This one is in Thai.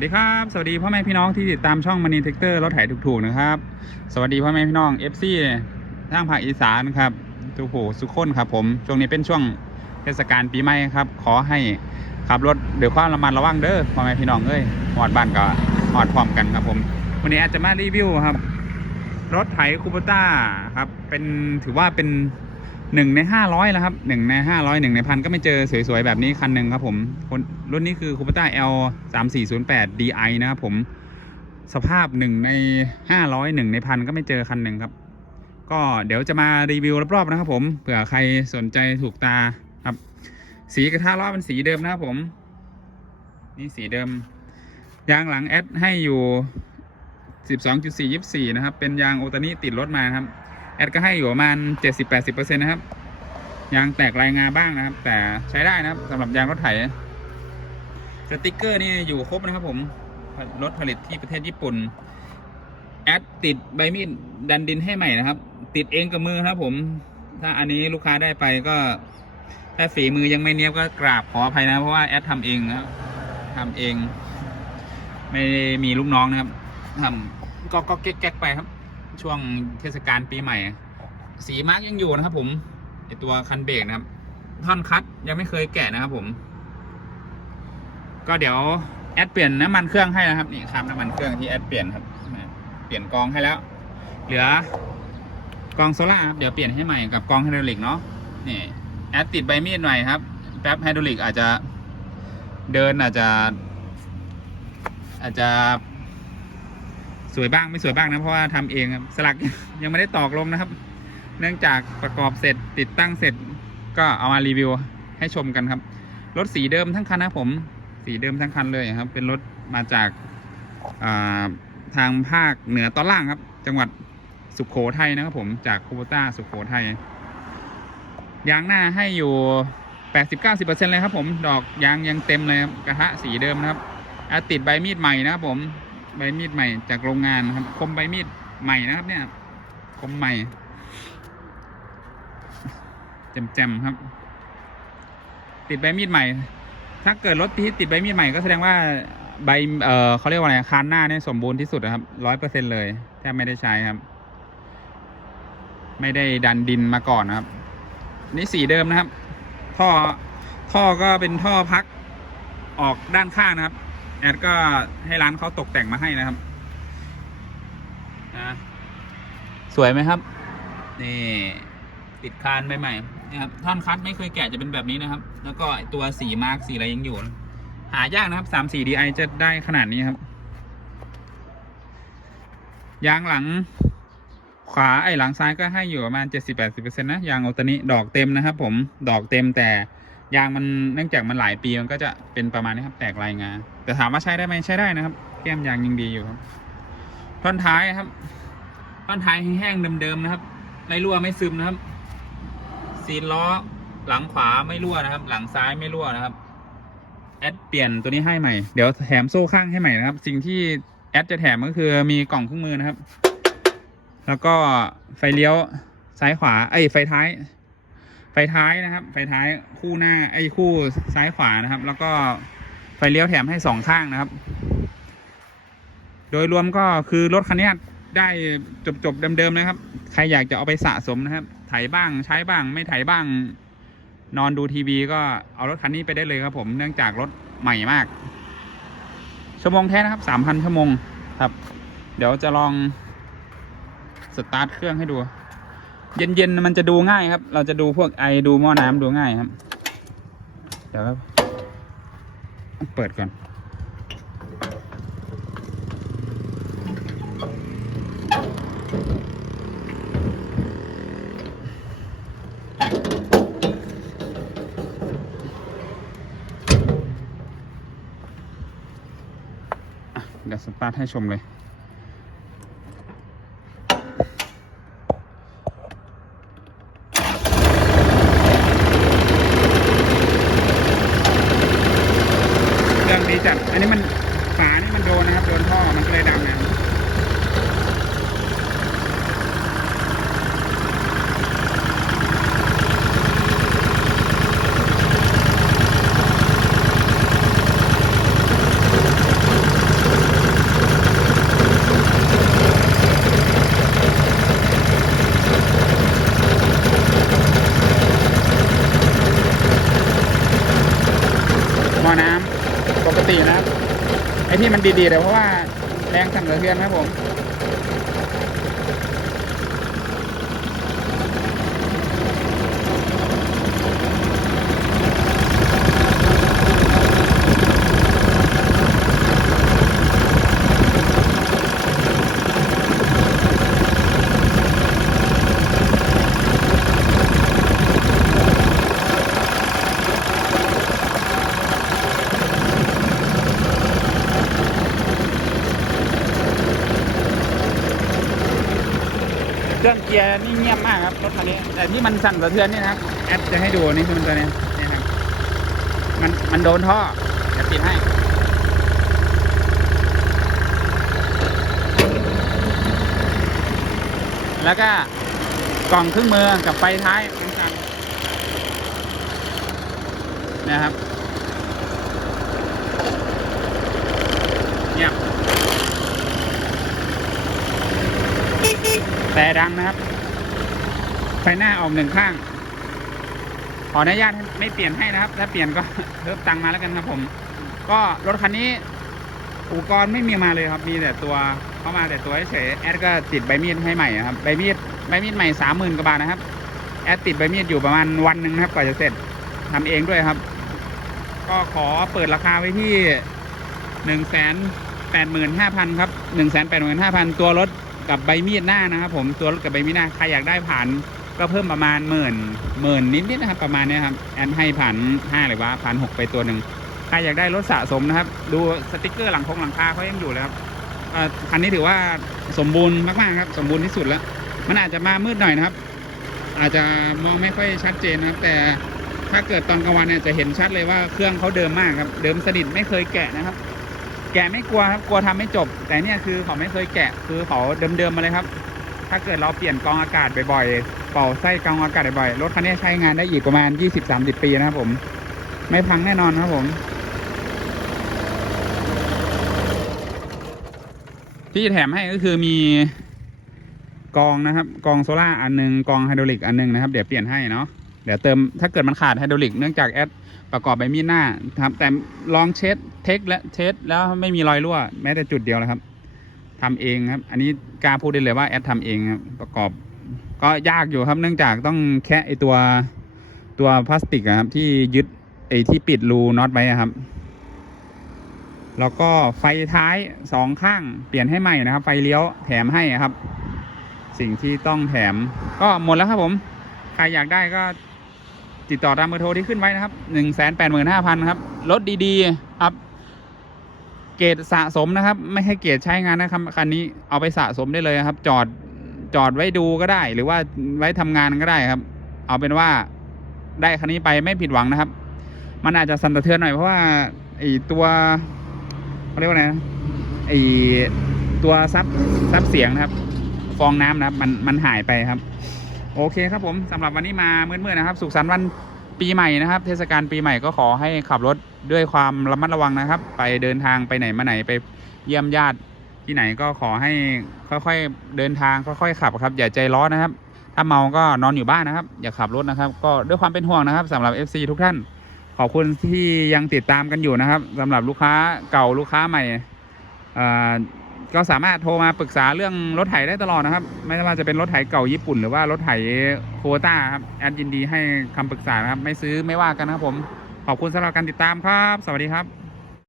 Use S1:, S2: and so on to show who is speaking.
S1: วัสดีครับสวัสดีพ่อแม่พี่น้องที่ติดตามช่องม n นีเทคเตอร์รถไถถูกๆนะครับ สวัสดีพ่อแม่พี่น้อง FC ทางภาคอีสานครับทุกผู้สุขคนครับผมช่วงนี้เป็นช่วงเทศกาลปีใหม่ครับ ขอให้ขับรถเด้วยความระมัดระวังเด้อพ่อแม่พี่น้องเอ้ยหอดบ้านก็หอดพร้อมกันครับผมวันนี้อาจจะมารีวิวครับ รถไถคูปต้าครับเป็นถือว่าเป็น หนึ่งในห้าร้อยแล้วครับหนึ่งในห้าร้อยหนึ่งในพันก็ไม่เจอสวยๆ แบบนี้คันหนึ่งครับผมรุ่นนี้คือคูปต้า L สามสี่ศูนย์แปด DI นะครับผมสภาพหนึ่งในห้าร้อยหนึ่งในพันก็ไม่เจอคันหนึ่งครับ ก็เดี๋ยวจะมารีวิวรอบๆนะครับผมเผื่อใครสนใจถูกตาครับ สีกระทะล้อเป็นสีเดิมนะครับผม นี่สีเดิม ยางหลังแอดให้อยู่12.4 24นะครับ เป็นยางโอตานิติดรถมาครับ แอดก็ให้อยู่ประมาณ 70-80%นะครับยางแตกลายงาบ้างนะครับ แต่ใช้ได้นะครับสำหรับยางรถไถสติกเกอร์นี่อยู่ครบนะครับผมรถผลิตที่ประเทศญี่ปุ่น แอดติดใบมีดดันดินให้ใหม่นะครับ ติดเองกับมือครับผม ถ้าอันนี้ลูกค้าได้ไปก็ ถ้าฝีมือยังไม่เนี้ยบก็กราบขออภัยนะ เพราะว่าแอดทำเองนะครับทำเอง ไม่มีลูกน้องนะครับทำก็ก็แก๊กๆไปครับ ช่วงเทศกาลปีใหม่ สีมาร์กยังอยู่นะครับ ผมไอตัวคันเบรกนะครับ ท่อนคัดยังไม่เคยแกะนะครับ ผม ก็เดี๋ยวแอดเปลี่ยนน้ำมันเครื่องให้นะครับนี่ครับน้ำมันเครื่องที่แอดเปลี่ยนครับเปลี่ยนกองให้แล้ว เหลือกองโซล่าครับเดี๋ยวเปลี่ยนให้ใหม่กับกองไฮดรอลิกเนาะนี่แอดติดใบมีดหน่อยครับแป๊บไฮดรอลิกอาจจะเดินอาจจะ อาจจะ สวยบ้างไม่สวยบ้างนะเพราะว่าทำเองครับสลักยังไม่ได้ตอกลงนะครับ เนื่องจากประกอบเสร็จติดตั้งเสร็จ ก็เอามารีวิวให้ชมกันครับรถสีเดิมทั้งคันนะผม สีเดิมทั้งคันเลยครับ เป็นรถมาจากาทางภาคเหนือตอนล่างครับ จังหวัดสุขโขทัยนะครับผมจากคูโบต้าสุขโขทัยยางหน้าให้อยู่ 80-90%เลยครับผมดอกยางยังเต็มเลยครับกระทะสีเดิมนะครับติดใบมีดใหม่นะครับผม ใบมีดใหม่จากโรงงานนะครับ คมใบมีดใหม่นะครับ เนี่ย คมใหม่แจมๆครับ ติดใบมีดใหม่ ถ้าเกิดรถที่ติดใบมีดใหม่ก็แสดงว่าใบเออเขาเรียกว่าอะไรคานหน้าเนี่ยสมบูรณ์ที่สุดนะครับร้อยเปอร์เซ็นเลยแทบไม่ได้ใช้ครับ ไม่ได้ดันดินมาก่อนนะครับ นี่สีเดิมนะครับ ท่อท่อก็เป็นท่อพักออกด้านข้างนะครับ แอดก็ให้ร้านเขาตกแต่งมาให้นะครับนะสวยไหมครับ นี่ ติดคานใหม่ๆนะครับท่อนคัดไม่เคยแกะจะเป็นแบบนี้นะครับ แล้วก็ไอ้ตัวสีมาร์กสีอะไรยังอยู่นะหายากนะครับสามสี่ดีไอจะได้ขนาดนี้ครับ ยางหลัง ขวาไอ้หลังซ้ายก็ให้อยู่ประมาณเจ็ดสิบแปดสิบเปอร์เซ็นต์นะยางโอตานิดอกเต็มนะครับ ผมดอกเต็มแต่ ยางมันเนื่องจากมันหลายปีมันก็จะเป็นประมาณนี้ครับ แตกลายงา แต่ถามว่าใช้ได้ไหมใช้ได้นะครับ แก้มยางยังดีอยู่ครับ ท่อนท้ายครับ ท่อนท้ายแห้งๆเดิมๆนะครับ ไม่รั่วไม่ซึมนะครับซีนล้อหลังขวาไม่รั่วนะครับ หลังซ้ายไม่รั่วนะครับ แอดเปลี่ยนตัวนี้ให้ใหม่ เดี๋ยวแถมโซ่ข้างให้ใหม่นะครับ สิ่งที่แอดจะแถมก็คือมีกล่องเครื่องมือนะครับ แล้วก็ไฟเลี้ยวซ้ายขวาไอ้ยไฟท้าย ไฟท้ายนะครับ ไฟท้ายคู่หน้าไอ้คู่ซ้ายขวานะครับ แล้วก็ไฟเลี้ยวแถมให้สองข้างนะครับ โดยรวมก็คือรถคันนี้ได้จบๆเดิมๆนะครับ ใครอยากจะเอาไปสะสมนะครับไถบ้างใช้บ้าง ไม่ไถบ้าง นอนดูทีวีก็เอารถคันนี้ไปได้เลยครับผมเนื่องจากรถใหม่มาก ชั่วโมงแท้นะครับสามพันชั่วโมงครับ เดี๋ยวจะลองสตาร์ทเครื่องให้ดู เย็นๆมันจะดูง่ายครับ เราจะดูพวกไอดูหม้อน้ำดูง่ายครับ เดี๋ยวครับเปิดก่อน เดี๋ยวสตาร์ทให้ชมเลย เครื่องดี จัด อันนี้มันฝานี่มันโดนนะครับ โดนท่อ มันก็เลยดำนะ มัน ดีๆเลยเพราะว่าแรงสั่นสะเทือนครับผม เครื่องเกียร์นี่เงียบมากครับรถคันนี้ แต่ที่มันสั่นสะเทือนนี่นะครับแอดจะให้ดูนี่คือมันตัวนี้นี่ครับมันมันโดนท่อเดี๋ยวปิดให้แล้วก็กล่องเครื่องมือกับไฟท้ายเหมือนกันนะครับเงียบแต่ดังนะครับ ไฟหน้าออกหนึ่งข้าง ขออนุญาตไม่เปลี่ยนให้นะครับ ถ้าเปลี่ยนก็เพิ่มตังค์มาแล้วกันครับผม ก็รถคันนี้อุปกรณ์ไม่มีมาเลยครับ มีแต่ตัวเข้ามาแต่ตัวเฉยแอดก็ติดใบมีดให้ใหม่ครับ ใบมีดใบมีดใหม่สามหมื่นกว่าบาทนะครับ แอดติดใบมีดอยู่ประมาณวันหนึ่งนะครับกว่าจะเสร็จทำเองด้วยครับ ก็ขอเปิดราคาไว้ที่หนึ่งแสนแปดหมื่นห้าพันครับหนึ่งแสนแปดหมื่นห้าพันตัวรถกับใบมีดหน้านะครับผมตัวรถกับใบมีดหน้าใครอยากได้ผ่าน ก็เพิ่มประมาณหมื่นหมื่นนิดๆนะครับ ประมาณเนี้ยครับแอนให้ผ่านห้าหรือว่าผ่านหกไปตัวหนึ่งใครอยากได้รถสะสมนะครับ ดูสติกเกอร์หลังคงหลังคาเขายังอยู่เลยครับคันนี้ถือว่าสมบูรณ์มากๆครับ สมบูรณ์ที่สุดแล้ว มันอาจจะมามืดหน่อยนะครับ อาจจะมองไม่ค่อยชัดเจนนะครับ แต่ถ้าเกิดตอนกลางวันเนี่ยจะเห็นชัดเลยว่าเครื่องเขาเดิมมากครับ เดิมสนิทไม่เคยแกะนะครับ แกะไม่กลัวครับกลัวทำไม่จบ แต่เนี่ยคือเขาไม่เคยแกะคือเขาเดิมๆมาเลยครับ ถ้าเกิดเราเปลี่ยนกองอากาศบ่อยๆ เป่าไส้กรองอากาศบ่อยรถคันนี้ใช้งานได้อีกประมาณ 20-30 ปีนะครับผม ไม่พังแน่นอนครับผม ที่แถมให้ก็คือมีกองนะครับ กองโซล่าอันหนึงกองไฮดรอลิกอันหนึงนะครับเดี๋ยวเปลี่ยนให้เนาะเดี๋ยวเติมถ้าเกิดมันขาดไฮดรอลิกเนื่องจากแอดประกอบใบมีดหน้าครับ แต่ลองเช็ดเทคและเช็ดแล้วไม่มีรอยรั่ว แม้แต่จุดเดียวนะครับทำเองครับ อันนี้กล้าพูดได้เลยว่าแอดทำเองครับประกอบ ก็ยากอยู่ครับเนื่องจากต้องแคะไอตัวตัวพลาสติกครับที่ยึดไอที่ปิดรูน็อตไว้ครับ แล้วก็ไฟท้ายสองข้างเปลี่ยนให้ใหม่นะครับ ไฟเลี้ยวแถมให้ครับ สิ่งที่ต้องแถมก็หมดแล้วครับผม ใครอยากได้ก็ติดต่อตามเบอร์โทรที่ขึ้นไว้นะครับหนึ่งแสนแปดหมื่นห้าพันครับ รถดีๆครับ เกรดสะสมนะครับ ไม่ให้เกรดใช้งานนะครับ คันนี้เอาไปสะสมได้เลยครับ จอด จอดไว้ดูก็ได้ หรือว่าไว้ทำงานก็ได้ครับ เอาเป็นว่าได้คันนี้ไปไม่ผิดหวังนะครับ มันอาจจะสั่นสะเทือนหน่อยเพราะว่าไอตัวเขาเรียกว่าไงไอตัวซับซับเสียงนะครับ ฟองน้ำนะครับ มันมันหายไปครับ โอเคครับผมสำหรับวันนี้มาเมืดๆนะครับ สุขสันต์วันปีใหม่นะครับ เทศกาลปีใหม่ก็ขอให้ขับรถด้วยความระมัดระวังนะครับ ไปเดินทางไปไหนมาไหนไปเยี่ยมญาติ ที่ไหนก็ขอให้ค่อยๆเดินทางค่อยๆขับครับอย่าใจร้อนนะครับ ถ้าเมาก็นอนอยู่บ้านนะครับ อย่าขับรถนะครับ ก็ด้วยความเป็นห่วงนะครับสำหรับ FC ทุกท่าน ขอบคุณที่ยังติดตามกันอยู่นะครับสำหรับลูกค้าเก่าลูกค้าใหม่ก็สามารถโทรมาปรึกษาเรื่องรถไถได้ตลอดนะครับ ไม่ว่าจะเป็นรถไถเก่าญี่ปุ่นหรือว่ารถไถโคต้าครับแอดยินดีให้คำปรึกษานะครับ ไม่ซื้อไม่ว่ากันนะครับผม ขอบคุณสำหรับการติดตามครับ สวัสดีครับ